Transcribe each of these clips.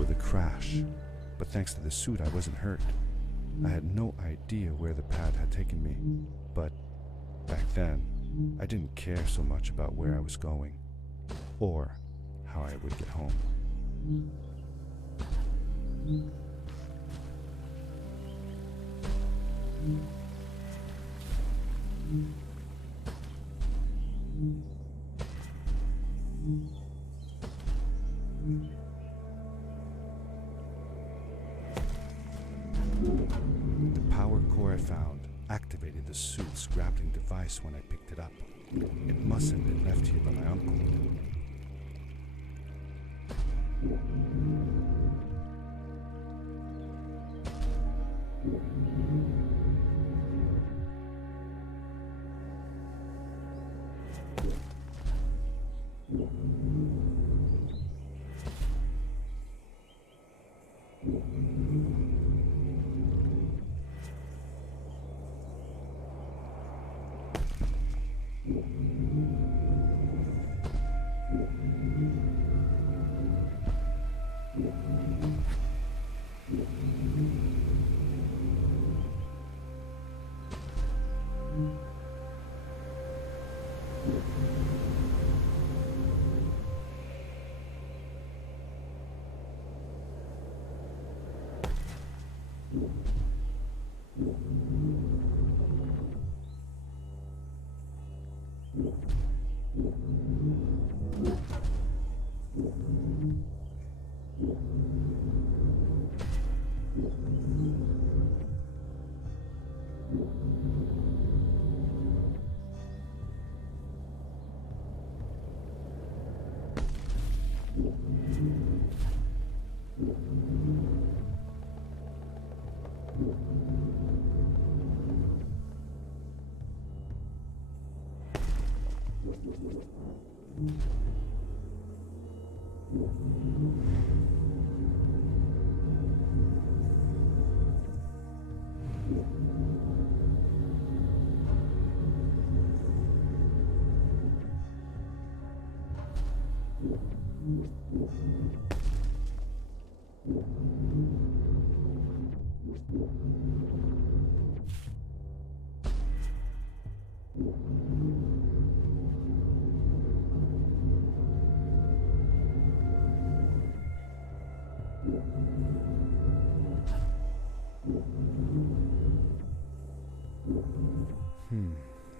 with a crash, but thanks to the suit I wasn't hurt. I had no idea where the pad had taken me, but back then, I didn't care so much about where I was going, or how I would get home. The power core I found activated the suit's grappling device when I picked it up. It must have been left here by my uncle.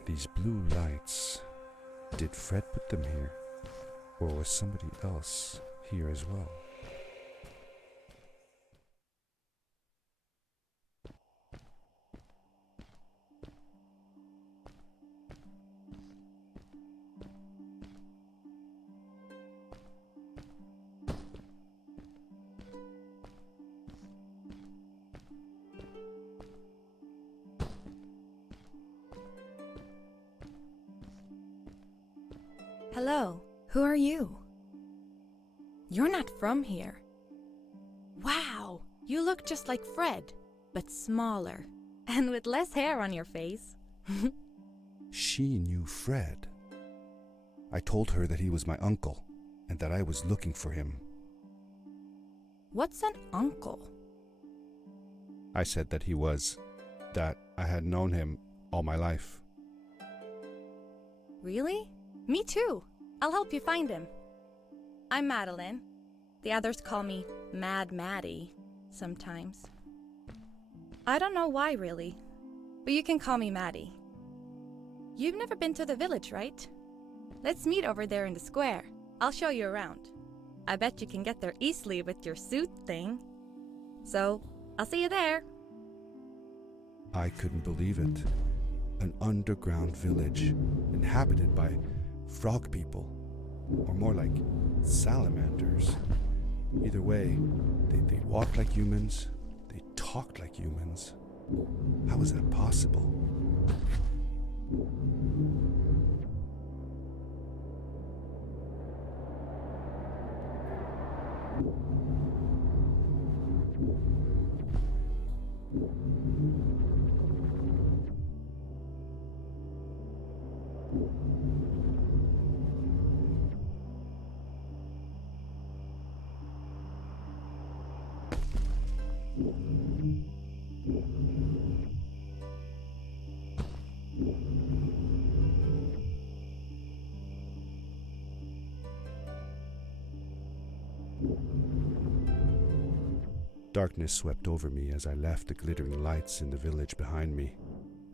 These blue lights. Did Fred put them here? Or was somebody else here as well? Hello, who are you? You're not from here. Wow, you look just like Fred, but smaller, and with less hair on your face. She knew Fred. I told her that he was my uncle, and that I was looking for him. What's an uncle? I said that that I had known him all my life. Really? Me too. I'll help you find him. I'm Madeline. The others call me Mad Maddie sometimes. I don't know why really, but you can call me Maddie. You've never been to the village, right? Let's meet over there in the square. I'll show you around. I bet you can get there easily with your suit thing. So, I'll see you there. I couldn't believe it. An underground village inhabited by frog people, or more like salamanders. Either way, they walked like humans, they talked like humans. How was that possible? Darkness swept over me as I left the glittering lights in the village behind me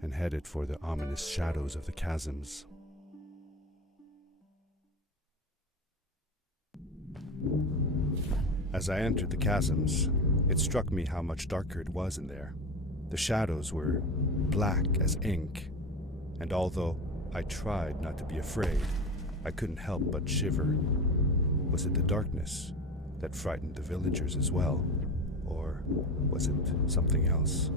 and headed for the ominous shadows of the chasms. As I entered the chasms, it struck me how much darker it was in there. The shadows were black as ink, and although I tried not to be afraid, I couldn't help but shiver. Was it the darkness that frightened the villagers as well, or was it something else?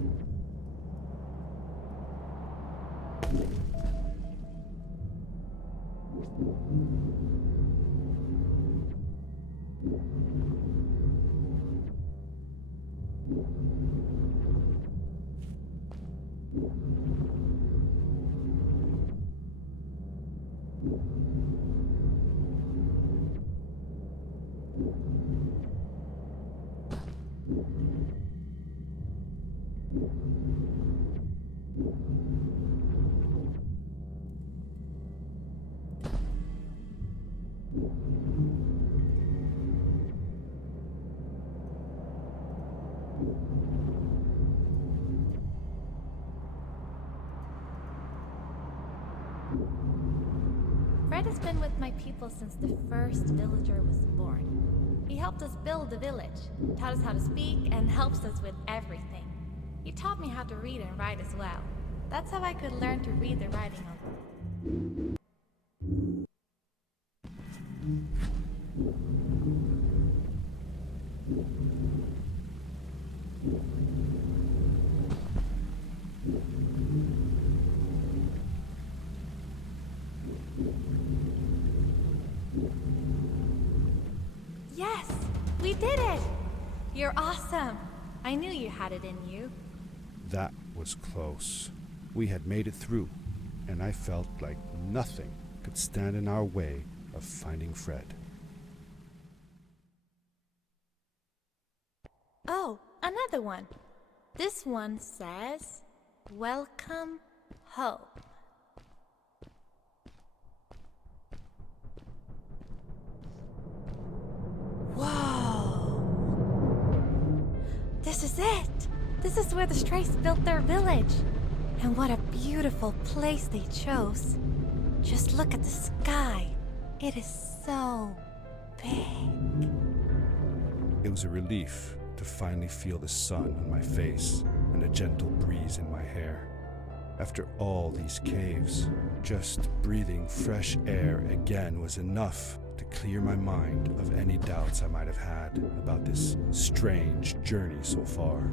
Fred has been with my people since the first villager was born. He helped us build the village, taught us how to speak, and helps us with everything. He taught me how to read and write as well. That's how I could learn to read the writing on. Yes, we did it! You're awesome. I knew you had it in you. That was close. We had made it through, and I felt like nothing could stand in our way of finding Fred. Oh, another one. This one says, "Welcome home." Whoa! This is it! This is where the Strays built their village. And what a beautiful place they chose. Just look at the sky. It is so big. It was a relief to finally feel the sun on my face and a gentle breeze in my hair. After all these caves, just breathing fresh air again was enough to clear my mind of any doubts I might have had about this strange journey so far.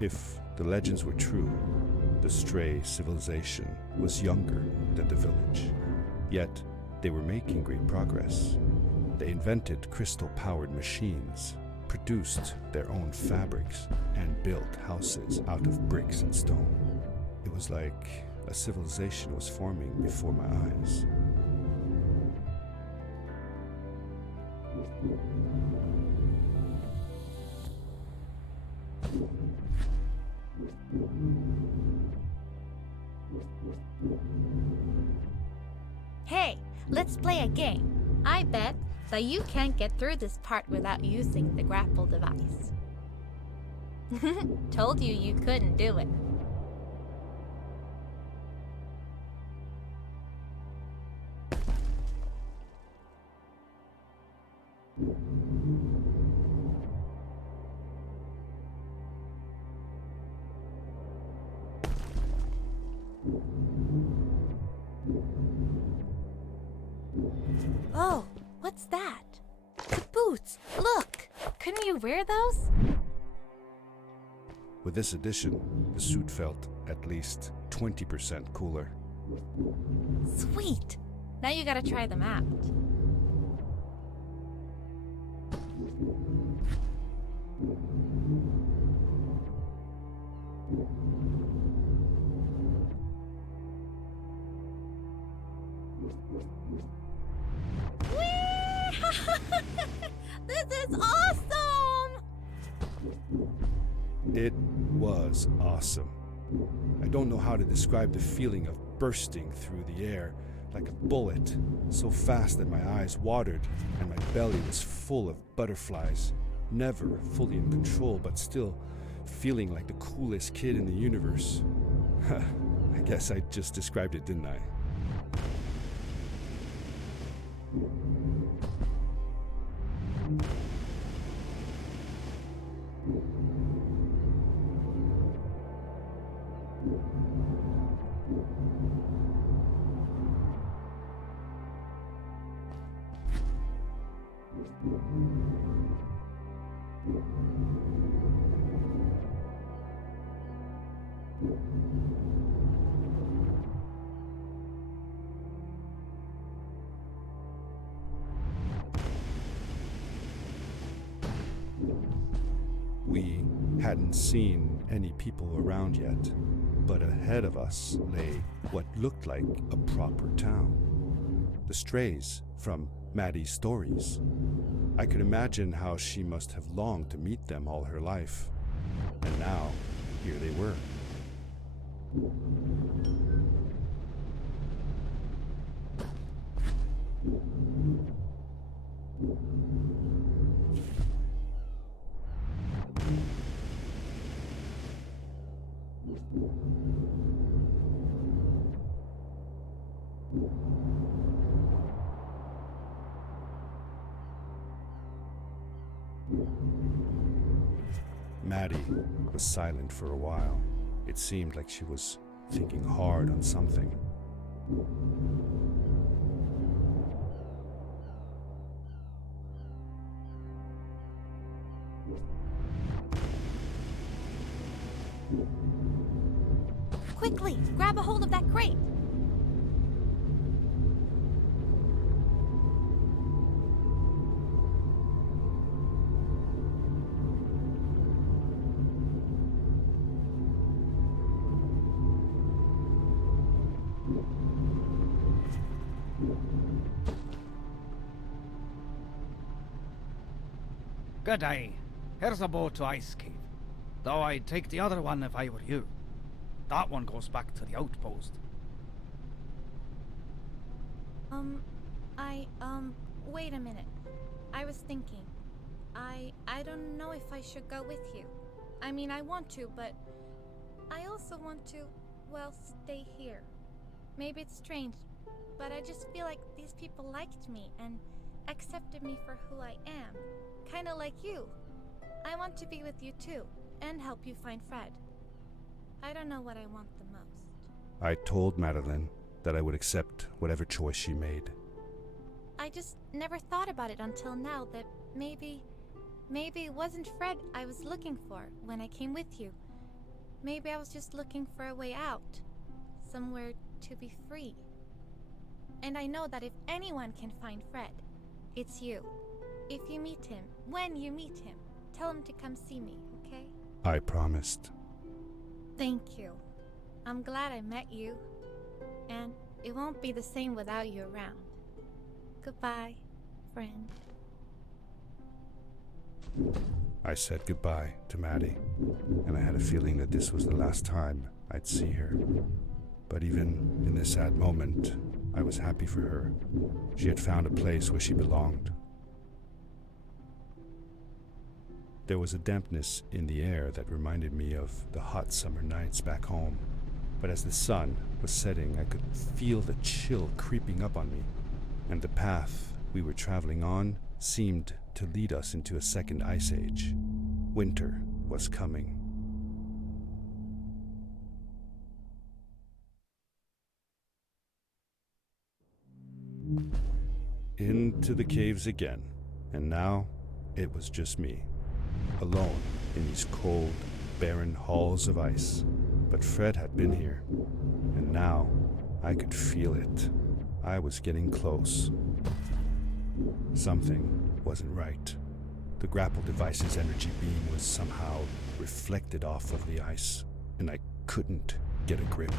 If the legends were true, the Stray civilization was younger than the village. Yet, they were making great progress. They invented crystal-powered machines, produced their own fabrics, and built houses out of bricks and stone. It was like a civilization was forming before my eyes. Hey, let's play a game. I bet that you can't get through this part without using the grapple device. Told you you couldn't do it. Oh, what's that? The boots! Look! Couldn't you wear those? With this addition, the suit felt at least 20% cooler. Sweet! Now you gotta try them out. Whee! It was awesome. I don't know how to describe the feeling of bursting through the air like a bullet, so fast that my eyes watered and my belly was full of butterflies, never fully in control, but still feeling like the coolest kid in the universe. I guess I just described it, didn't I? We hadn't seen any people around yet, but ahead of us lay what looked like a proper town. The strays from Maddie's stories. I could imagine how she must have longed to meet them all her life. And now, here they were. Maddie was silent for a while. It seemed like she was thinking hard on something. Quickly, grab a hold of that crate. Good day. Here's a boat to Ice Cave. Though I'd take the other one if I were you. That one goes back to the outpost. Wait a minute. I was thinking. I don't know if I should go with you. I mean, I want to, but I also want to, well, stay here. Maybe it's strange, but I just feel like these people liked me and accepted me for who I am. Kinda like you. I want to be with you too, and help you find Fred. I don't know what I want the most. I told Madeline that I would accept whatever choice she made. I just never thought about it until now that maybe it wasn't Fred I was looking for when I came with you. Maybe I was just looking for a way out. Somewhere to be free. And I know that if anyone can find Fred, it's you. If you meet him, when you meet him, tell him to come see me, okay? I promised. Thank you. I'm glad I met you. And it won't be the same without you around. Goodbye, friend. I said goodbye to Maddie, and I had a feeling that this was the last time I'd see her. But even in this sad moment, I was happy for her. She had found a place where she belonged. There was a dampness in the air that reminded me of the hot summer nights back home. But as the sun was setting, I could feel the chill creeping up on me, and the path we were traveling on seemed to lead us into a second ice age. Winter was coming. Into the caves again, and now it was just me. Alone in these cold, barren halls of ice. But Fred had been here, and now I could feel it. I was getting close. Something wasn't right. The grapple device's energy beam was somehow reflected off of the ice, and I couldn't get a grip.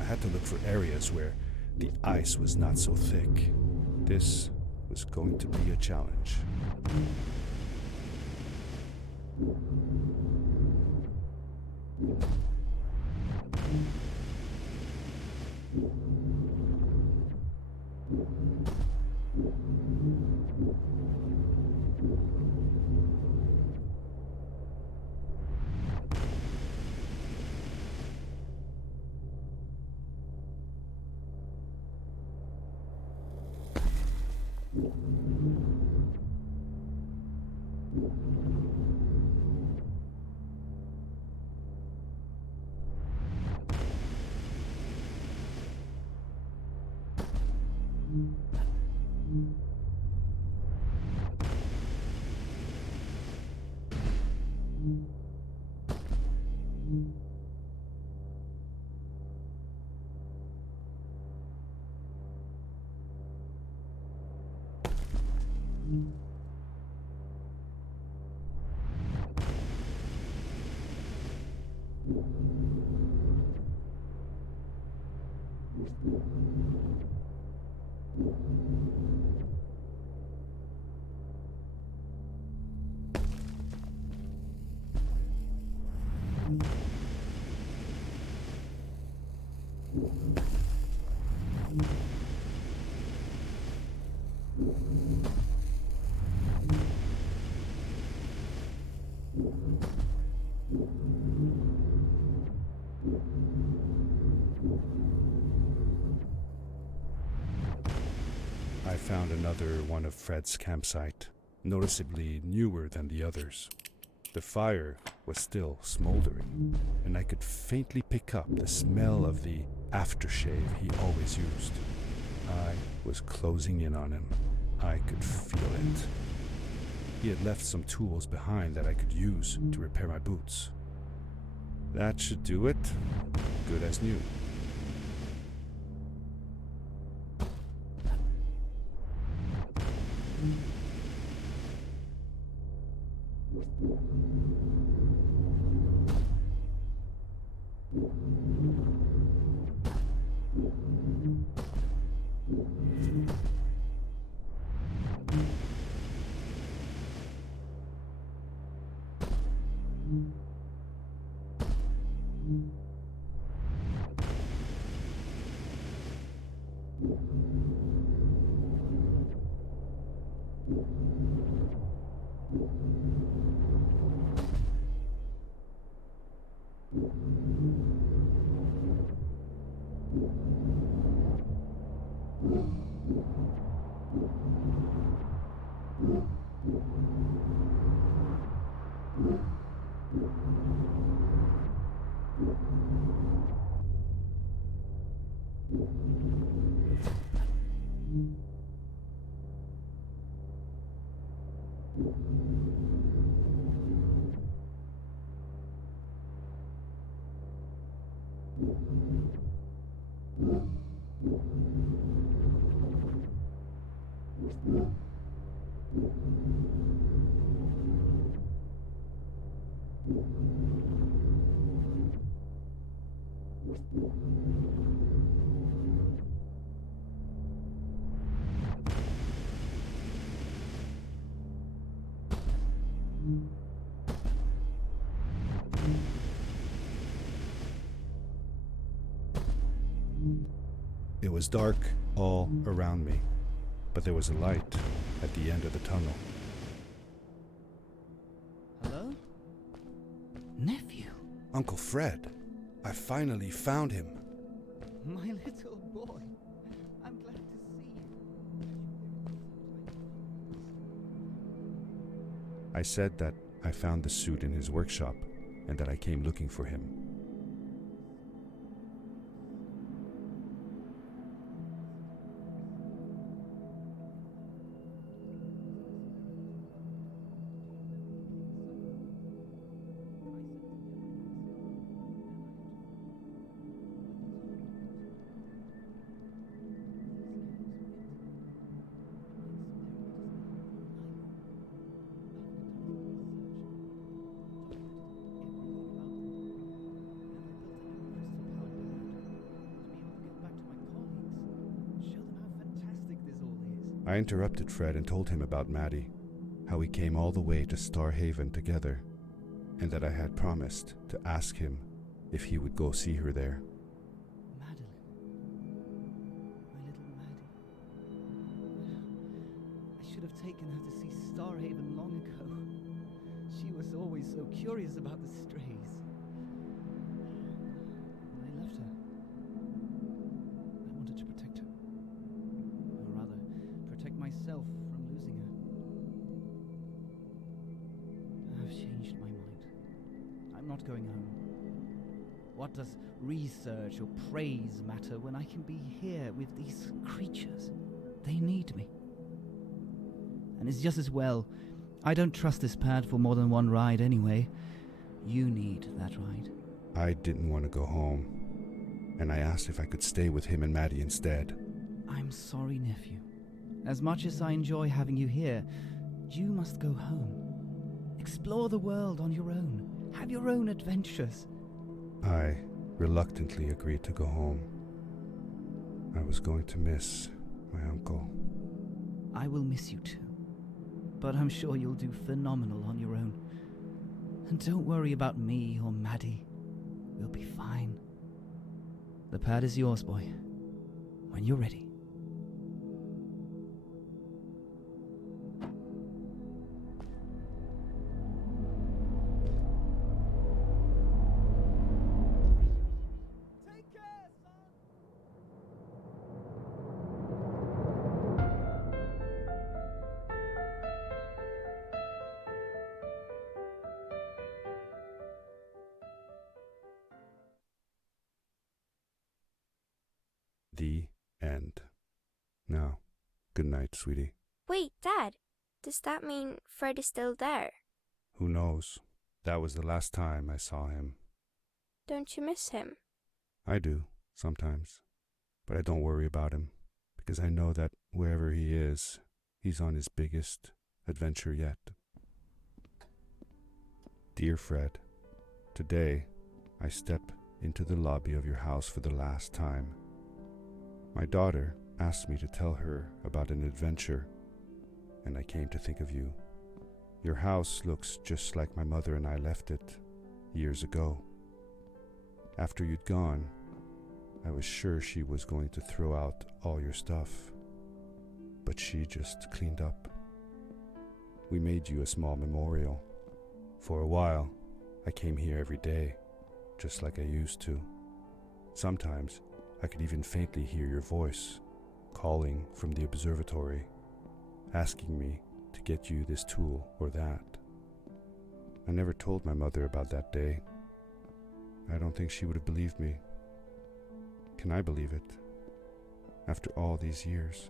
I had to look for areas where the ice was not so thick. This was going to be a challenge. I found another one of Fred's campsite, noticeably newer than the others. The fire was still smoldering, and I could faintly pick up the smell of the aftershave he always used. I was closing in on him. I could feel it. He had left some tools behind that I could use to repair my boots. That should do it. Good as new. It was dark all around me, but there was a light at the end of the tunnel. Hello? Nephew? Uncle Fred, I finally found him. My little boy. I'm glad to see you. I said that I found the suit in his workshop and that I came looking for him. I interrupted Fred and told him about Maddie, how we came all the way to Starhaven together, and that I had promised to ask him if he would go see her there. Madeline. My little Maddie. I should have taken her to see Starhaven long ago. She was always so curious about the strays. I left her. I wanted to protect her. Or rather, protect myself from losing her. I've changed my mind. I'm not going home. What does research or praise matter when I can be here with these creatures? They need me. And it's just as well. I don't trust this pad for more than one ride anyway. You need that ride. I didn't want to go home, and I asked if I could stay with him and Maddie instead. I'm sorry, nephew. As much as I enjoy having you here, You must go home. Explore the world on your own. Have your own adventures. I reluctantly agreed to go home. I was going to miss my uncle. I will miss you too. But I'm sure you'll do phenomenal on your own. And don't worry about me or Maddie. We'll be fine. The pad is yours, boy. When you're ready. The end. Now, good night, sweetie. Wait, Dad. Does that mean Fred is still there? Who knows? That was the last time I saw him. Don't you miss him? I do, sometimes. But I don't worry about him, because I know that wherever he is, he's on his biggest adventure yet. Dear Fred, today I step into the lobby of your house for the last time. My daughter asked me to tell her about an adventure, and I came to think of you. Your house looks just like my mother and I left it years ago. After you'd gone, I was sure she was going to throw out all your stuff, but she just cleaned up. We made you a small memorial. For a while, I came here every day, just like I used to. Sometimes, I could even faintly hear your voice, calling from the observatory, asking me to get you this tool or that. I never told my mother about that day. I don't think she would have believed me. Can I believe it? After all these years?